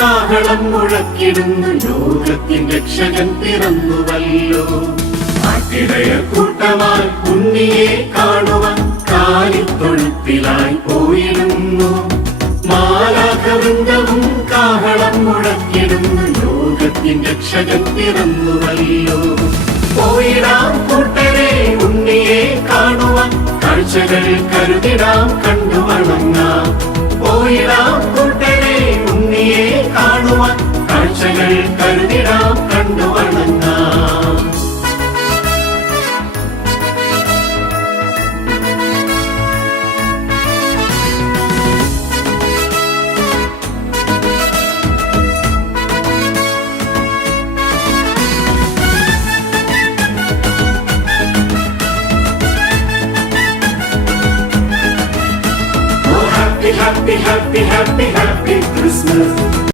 കാഹളം മുഴക്കിടുന്നു, ലോകത്തിൻ രക്ഷകൻ പിറന്നുവല്ലോ. ആട്ടിടയ കൂട്ടമായി ഉണ്ണിയെ കാണുവാൻ കാലിത്തൊഴുത്തിലായി പോയിടുന്നു. മാലാഖവൃന്ദവും കാഹളം മുഴക്കിടുന്നു, ലോകത്തിൻ രക്ഷകൻ പിറന്നുവല്ലോ. പോയിടാം കൂട്ടരെ ഉണ്ണിയെ കാണുവാൻ, കാഴ്ചകൾ കരുതിടാം കണ്ടു വണങ്ങാം. പോയിടാം കൂട്ടരെ ഉണ്ണിയെ കാണുവാൻ, കാഴ്ചകൾ കരുതിടാം കണ്ടു വണങ്ങാം. Happy, happy, happy, happy, happy Christmas.